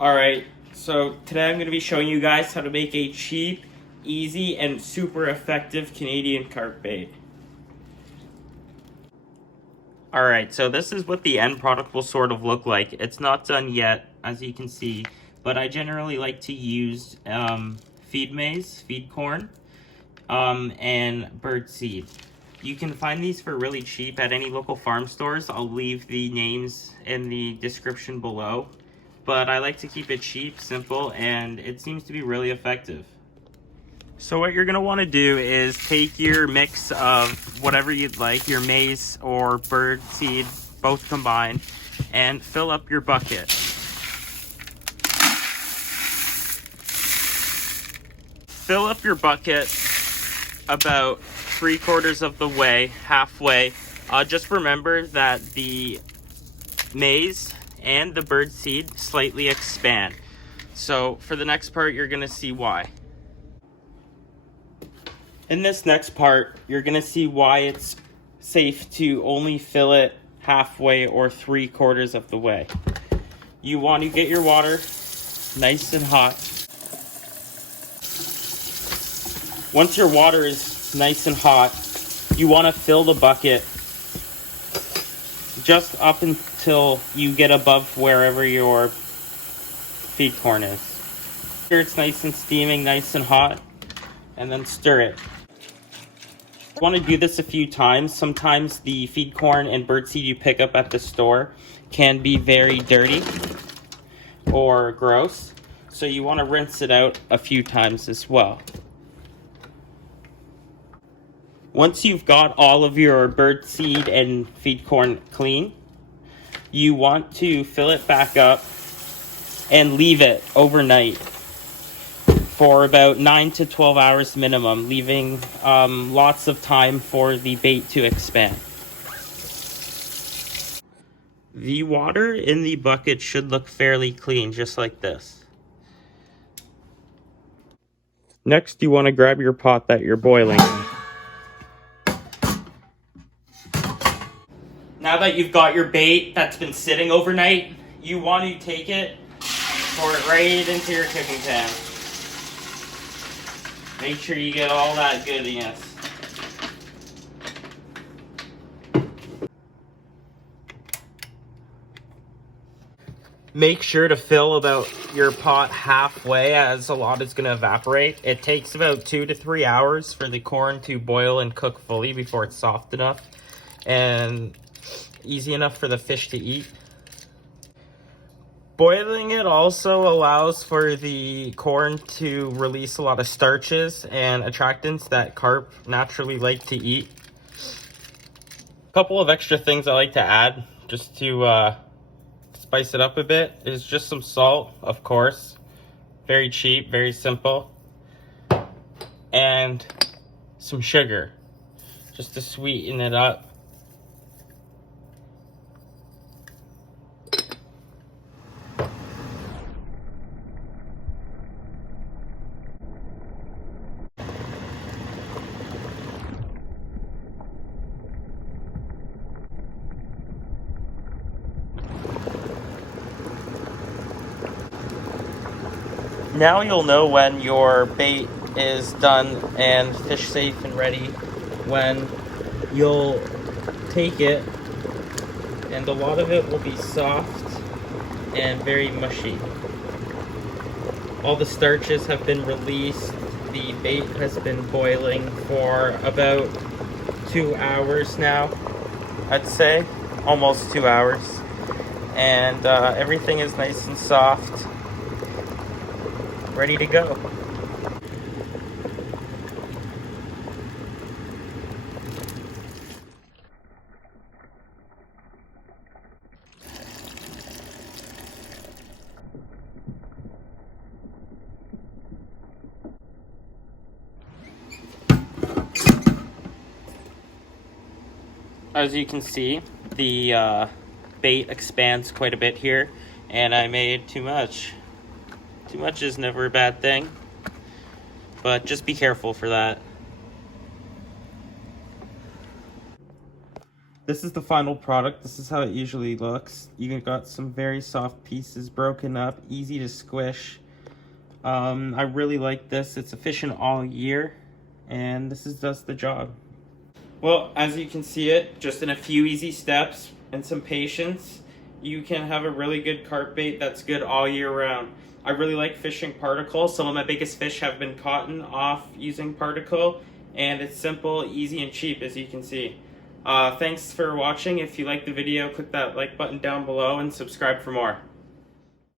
Alright, so today I'm going to be showing you guys how to make a cheap, easy, and super effective Canadian carp bait. Alright, so this is what the end product will sort of look like. It's not done yet, as you can see, but I generally like to use feed maize, feed corn, and bird seed. You can find these for really cheap at any local farm stores. I'll leave the names in the description below. But I like to keep it cheap, simple, and it seems to be really effective. So what you're going to want to do is take your mix of whatever you'd like, your maize or bird seed, both combined, and fill up your bucket. Fill up your bucket about 3/4 of the way, halfway. Just remember that the maize and the bird seed slightly expand. So for the next part, you're gonna see why. In this next part, you're gonna see why it's safe to only fill it halfway or 3/4 of the way. You want to get your water nice and hot. Once your water is nice and hot, you want to fill the bucket just up until you get above wherever your feed corn is. Sure it's nice and steaming, nice and hot, and then stir it. You want to do this a few times. Sometimes the feed corn and bird seed you pick up at the store can be very dirty or gross, so you want to rinse it out a few times as well. Once you've got all of your bird seed and feed corn clean, you want to fill it back up and leave it overnight for about 9 to 12 hours minimum, leaving lots of time for the bait to expand. The water in the bucket should look fairly clean, just like this. Next, you want to grab your pot that you're boiling in. Now that you've got your bait that's been sitting overnight, you want to take it, pour it right into your cooking pan. Make sure you get all that goodness. Make sure to fill about your pot halfway, as a lot is going to evaporate. It takes about 2 to 3 hours for the corn to boil and cook fully before it's soft enough and easy enough for the fish to eat. Boiling it also allows for the corn to release a lot of starches and attractants that carp naturally like to eat. A couple of extra things I like to add just to spice it up a bit is just some salt, of course. Very cheap, very simple. And some sugar, just to sweeten it up. Now you'll know when your bait is done and fish safe and ready, when you'll take it and a lot of it will be soft and very mushy. All the starches have been released. The bait has been boiling for about 2 hours now, I'd say, almost 2 hours. And everything is nice and soft, ready to go. As you can see, the bait expands quite a bit here, and I made too much. Too much is never a bad thing, but just be careful for that. This is the final product. This is how it usually looks. You got some very soft pieces broken up, easy to squish. I really like this. It's efficient all year, and this does the job. Well, as you can see it, just in a few easy steps and some patience, you can have a really good carp bait that's good all year round. I really like fishing particle. Some of my biggest fish have been caught off using particle, and it's simple, easy, and cheap, as you can see. Thanks for watching. If you liked the video, click that like button down below and subscribe for more.